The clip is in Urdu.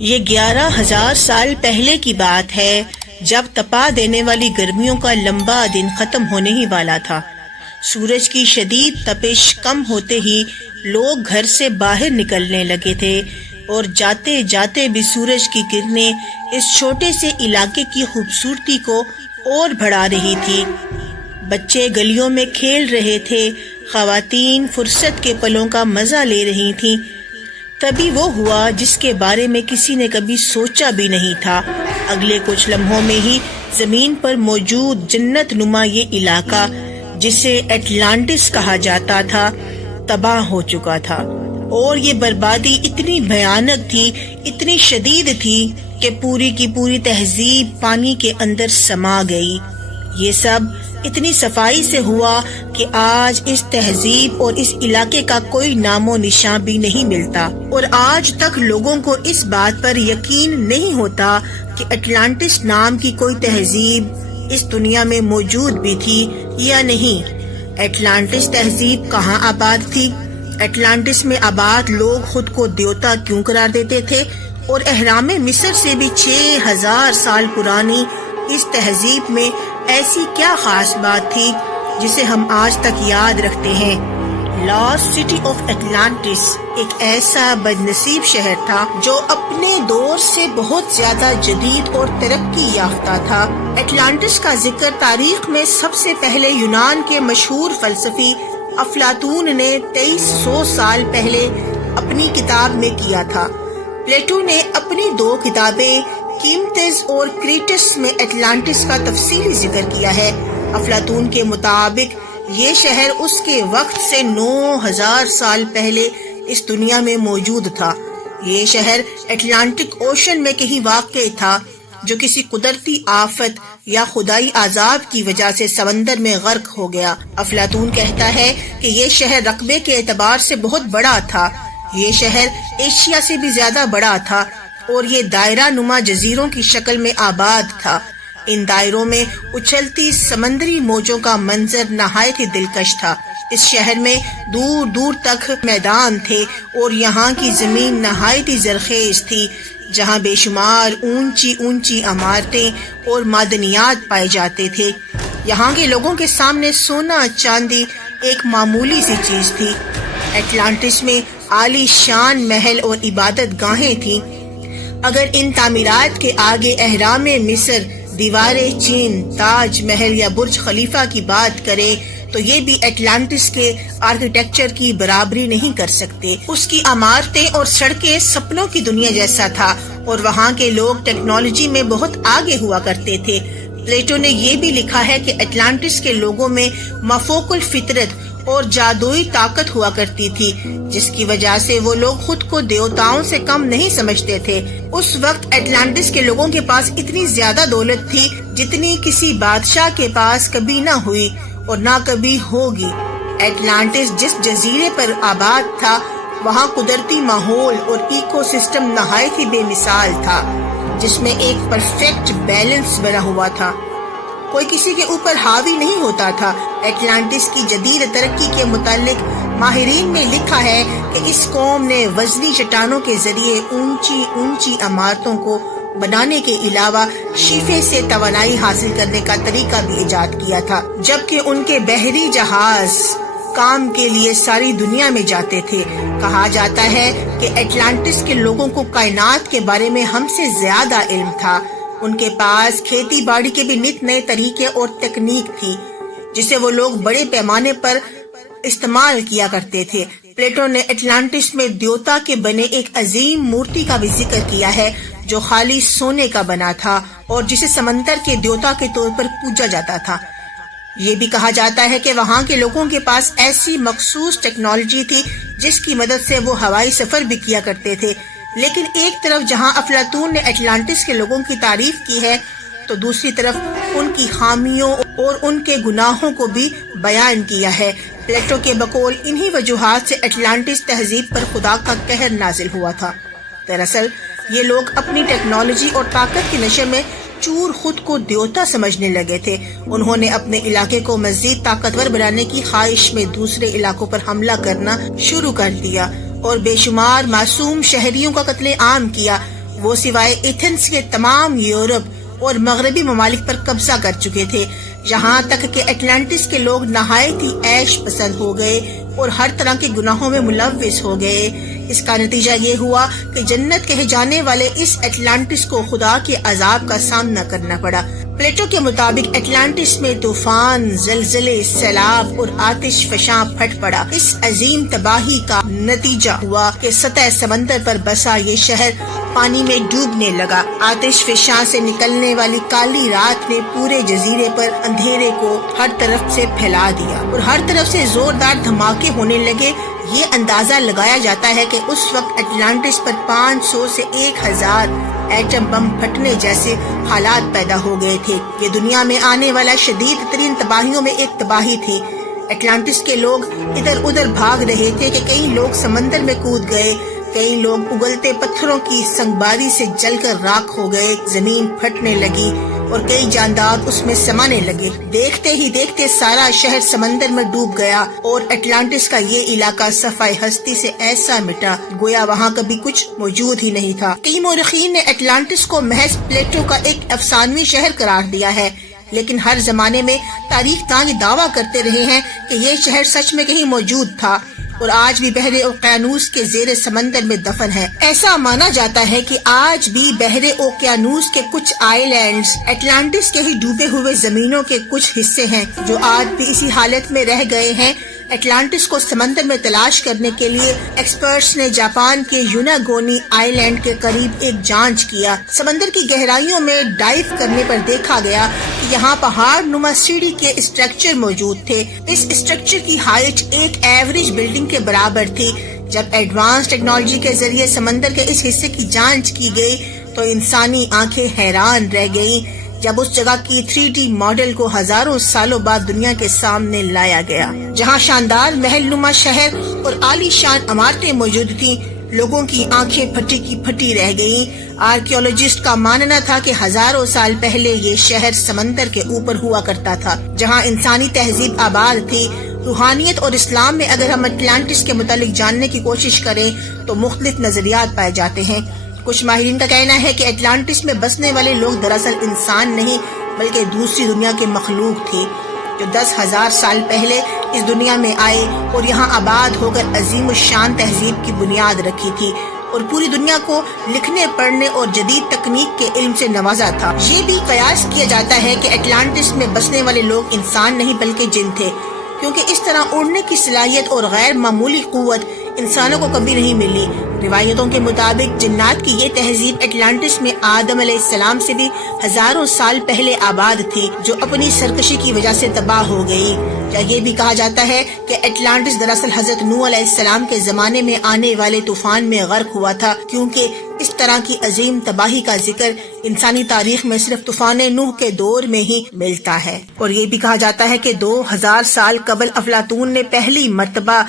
یہ 11,000 سال پہلے کی بات ہے، جب تپا دینے والی گرمیوں کا لمبا دن ختم ہونے ہی والا تھا۔ سورج کی شدید تپش کم ہوتے ہی لوگ گھر سے باہر نکلنے لگے تھے، اور جاتے جاتے بھی سورج کی کرنیں اس چھوٹے سے علاقے کی خوبصورتی کو اور بڑھا رہی تھی۔ بچے گلیوں میں کھیل رہے تھے، خواتین فرصت کے پلوں کا مزہ لے رہی تھیں۔ تبھی وہ ہوا جس کے بارے میں کسی نے کبھی سوچا بھی نہیں تھا۔ اگلے کچھ لمحوں میں ہی زمین پر موجود جنت نما یہ علاقہ، جسے اٹلانٹس کہا جاتا تھا، تباہ ہو چکا تھا، اور یہ بربادی اتنی بھیانک تھی، اتنی شدید تھی کہ پوری کی پوری تہذیب پانی کے اندر سما گئی۔ یہ سب اتنی صفائی سے ہوا کہ آج اس تہذیب اور اس علاقے کا کوئی نام و نشان بھی نہیں ملتا، اور آج تک لوگوں کو اس بات پر یقین نہیں ہوتا کہ اٹلانٹس نام کی کوئی تہذیب اس دنیا میں موجود بھی تھی یا نہیں۔ اٹلانٹس تہذیب کہاں آباد تھی؟ اٹلانٹس میں آباد لوگ خود کو دیوتا کیوں قرار دیتے تھے؟ اور اہرام مصر سے بھی 6,000 سال پرانی اس تہذیب میں ایسی کیا خاص بات تھی جسے ہم آج تک یاد رکھتے ہیں؟ لاسٹ سٹی آف اٹلانٹس ایک ایسا بدنصیب شہر تھا جو اپنے دور سے بہت زیادہ جدید اور ترقی یافتہ تھا۔ اٹلانٹس کا ذکر تاریخ میں سب سے پہلے یونان کے مشہور فلسفی افلاطون نے 2300 سال پہلے اپنی کتاب میں کیا تھا۔ پلیٹو نے اپنی 2 کتابیں کیمتز اور کریٹس میں اٹلانٹس کا تفصیلی ذکر کیا ہے۔ افلاطون کے مطابق یہ شہر اس کے وقت سے 9,000 سال پہلے اس دنیا میں موجود تھا۔ یہ شہر اٹلانٹک اوشن میں کہیں واقع تھا، جو کسی قدرتی آفت یا خدائی عذاب کی وجہ سے سمندر میں غرق ہو گیا۔ افلاطون کہتا ہے کہ یہ شہر رقبے کے اعتبار سے بہت بڑا تھا۔ یہ شہر ایشیا سے بھی زیادہ بڑا تھا، اور یہ دائرہ نما جزیروں کی شکل میں آباد تھا۔ ان دائروں میں اچھلتی سمندری موجوں کا منظر نہایت ہی دلکش تھا۔ اس شہر میں دور دور تک میدان تھے، اور یہاں کی زمین نہایت ہی زرخیز تھی، جہاں بے شمار اونچی اونچی عمارتیں اور معدنیات پائے جاتے تھے۔ یہاں کے لوگوں کے سامنے سونا چاندی ایک معمولی سی چیز تھی۔ اٹلانٹس میں عالی شان محل اور عبادت گاہیں تھیں۔ اگر ان تعمیرات کے آگے اہرام مصر، دیوار چین، تاج محل یا برج خلیفہ کی بات کرے تو یہ بھی اٹلانٹس کے آرکیٹیکچر کی برابری نہیں کر سکتے۔ اس کی عمارتیں اور سڑکیں سپنوں کی دنیا جیسا تھا، اور وہاں کے لوگ ٹیکنالوجی میں بہت آگے ہوا کرتے تھے۔ پلیٹو نے یہ بھی لکھا ہے کہ اٹلانٹس کے لوگوں میں مافوق الفطرت اور جادوئی طاقت ہوا کرتی تھی، جس کی وجہ سے وہ لوگ خود کو دیوتاؤں سے کم نہیں سمجھتے تھے۔ اس وقت اٹلانٹس کے لوگوں کے پاس اتنی زیادہ دولت تھی جتنی کسی بادشاہ کے پاس کبھی نہ ہوئی اور نہ کبھی ہوگی۔ اٹلانٹس جس جزیرے پر آباد تھا، وہاں قدرتی ماحول اور ایکو سسٹم نہایت ہی بے مثال تھا، جس میں ایک پرفیکٹ بیلنس بنا ہوا تھا۔ کوئی کسی کے اوپر حاوی نہیں ہوتا تھا۔ اٹلانٹس کی جدید ترقی کے متعلق ماہرین نے لکھا ہے کہ اس قوم نے وزنی چٹانوں کے ذریعے اونچی اونچی عمارتوں کو بنانے کے علاوہ شیفے سے توانائی حاصل کرنے کا طریقہ بھی ایجاد کیا تھا، جبکہ ان کے بحری جہاز کام کے لیے ساری دنیا میں جاتے تھے۔ کہا جاتا ہے کہ اٹلانٹس کے لوگوں کو کائنات کے بارے میں ہم سے زیادہ علم تھا۔ ان کے پاس کھیتی باڑی کے بھی نت نئے طریقے اور تکنیک تھی، جسے وہ لوگ بڑے پیمانے پر استعمال کیا کرتے تھے۔ پلیٹو نے اٹلانٹس میں دیوتا کے بنے ایک عظیم مورتی کا بھی ذکر کیا ہے، جو خالی سونے کا بنا تھا اور جسے سمندر کے دیوتا کے طور پر پوجا جاتا تھا۔ یہ بھی کہا جاتا ہے کہ وہاں کے لوگوں کے پاس ایسی مخصوص ٹیکنالوجی تھی جس کی مدد سے وہ ہوائی سفر بھی کیا کرتے تھے۔ لیکن ایک طرف جہاں افلاطون نے اٹلانٹس کے لوگوں کی تعریف کی ہے، تو دوسری طرف ان کی خامیوں اور ان کے گناہوں کو بھی بیان کیا ہے۔ پلیٹو کے بقول انہی وجوہات سے اٹلانٹس تہذیب پر خدا کا قہر نازل ہوا تھا۔ دراصل یہ لوگ اپنی ٹیکنالوجی اور طاقت کی نشے میں چور خود کو دیوتا سمجھنے لگے تھے۔ انہوں نے اپنے علاقے کو مزید طاقتور بنانے کی خواہش میں دوسرے علاقوں پر حملہ کرنا شروع کر دیا اور بے شمار معصوم شہریوں کا قتل عام کیا۔ وہ سوائے ایتھنز کے تمام یورپ اور مغربی ممالک پر قبضہ کر چکے تھے، یہاں تک کہ اٹلانٹس کے لوگ نہایت ہی عیش پسند ہو گئے اور ہر طرح کے گناہوں میں ملوث ہو گئے۔ اس کا نتیجہ یہ ہوا کہ جنت کہے جانے والے اس اٹلانٹس کو خدا کے عذاب کا سامنا کرنا پڑا۔ پلیٹو کے مطابق اٹلانٹس میں طوفان، زلزلے، سیلاب اور آتش فشاں پھٹ پڑا۔ اس عظیم تباہی کا نتیجہ ہوا کہ سطح سمندر پر بسا یہ شہر پانی میں ڈوبنے لگا۔ آتش فشاں سے نکلنے والی کالی رات نے پورے جزیرے پر اندھیرے کو ہر طرف سے پھیلا دیا اور ہر طرف سے زوردار دھماکے ہونے لگے۔ یہ اندازہ لگایا جاتا ہے کہ اس وقت اٹلانٹس پر 500 سے 1000 ایٹم بم پھٹنے جیسے حالات پیدا ہو گئے تھے۔ یہ دنیا میں آنے والا شدید ترین تباہیوں میں ایک تباہی تھی۔ اٹلانٹس کے لوگ ادھر ادھر بھاگ رہے تھے کہ کئی لوگ سمندر میں کود گئے، کئی لوگ اگلتے پتھروں کی سنگباری سے جل کر راکھ ہو گئے، زمین پھٹنے لگی اور کئی جاندار اس میں سمانے لگے۔ دیکھتے ہی دیکھتے سارا شہر سمندر میں ڈوب گیا اور اٹلانٹس کا یہ علاقہ صفحہ ہستی سے ایسا مٹا گویا وہاں کبھی کچھ موجود ہی نہیں تھا۔ کئی مورخین نے اٹلانٹس کو محض پلیٹو کا ایک افسانوی شہر قرار دیا ہے، لیکن ہر زمانے میں تاریخ داں یہ دعویٰ کرتے رہے ہیں کہ یہ شہر سچ میں کہیں موجود تھا اور آج بھی بحر اوقیانوس کے زیر سمندر میں دفن ہے۔ ایسا مانا جاتا ہے کہ آج بھی بحر اوقیانوس کے کچھ آئی لینڈز اٹلانٹس کے ہی ڈوبے ہوئے زمینوں کے کچھ حصے ہیں جو آج بھی اسی حالت میں رہ گئے ہیں۔ اٹلانٹس کو سمندر میں تلاش کرنے کے لیے ایکسپرٹس نے جاپان کے یوناگونی آئی لینڈ کے قریب ایک جانچ کیا۔ سمندر کی گہرائیوں میں ڈائیو کرنے پر دیکھا گیا کہ یہاں پہاڑ نما سیڑھی کے اسٹرکچر موجود تھے۔ اس اسٹرکچر کی ہائٹ ایک ایوریج بلڈنگ کے برابر تھی۔ جب ایڈوانس ٹیکنالوجی کے ذریعے سمندر کے اس حصے کی جانچ کی گئی تو انسانی آنکھیں حیران رہ گئیں جب اس جگہ کی 3D ماڈل کو ہزاروں سالوں بعد دنیا کے سامنے لایا گیا، جہاں شاندار محل نما شہر اور عالی شان عمارتیں موجود تھیں۔ لوگوں کی آنکھیں پھٹی کی پھٹی رہ گئیں۔ آرکیولوجسٹ کا ماننا تھا کہ ہزاروں سال پہلے یہ شہر سمندر کے اوپر ہوا کرتا تھا، جہاں انسانی تہذیب آباد تھی۔ روحانیت اور اسلام میں اگر ہم اٹلانٹس کے متعلق جاننے کی کوشش کریں تو مختلف نظریات پائے جاتے ہیں۔ کچھ ماہرین کا کہنا ہے کہ اٹلانٹس میں بسنے والے لوگ دراصل انسان نہیں بلکہ دوسری دنیا کے مخلوق تھے جو 10,000 سال پہلے اس دنیا میں آئے اور یہاں آباد ہو کر عظیم الشان تہذیب کی بنیاد رکھی تھی اور پوری دنیا کو لکھنے پڑھنے اور جدید تکنیک کے علم سے نوازا تھا۔ یہ بھی قیاس کیا جاتا ہے کہ اٹلانٹس میں بسنے والے لوگ انسان نہیں بلکہ جن تھے، کیونکہ اس طرح اڑنے کی صلاحیت اور غیر معمولی قوت انسانوں کو کبھی نہیں ملی۔ روایتوں کے مطابق جنات کی یہ تہذیب اٹلانٹس میں آدم علیہ السلام سے بھی ہزاروں سال پہلے آباد تھی، جو اپنی سرکشی کی وجہ سے تباہ ہو گئی۔ یا یہ بھی کہا جاتا ہے کہ اٹلانٹس دراصل حضرت نوح علیہ السلام کے زمانے میں آنے والے طوفان میں غرق ہوا تھا، کیونکہ اس طرح کی عظیم تباہی کا ذکر انسانی تاریخ میں صرف طوفان نوح کے دور میں ہی ملتا ہے۔ اور یہ بھی کہا جاتا ہے کہ 2000 سال قبل افلاطون نے پہلی مرتبہ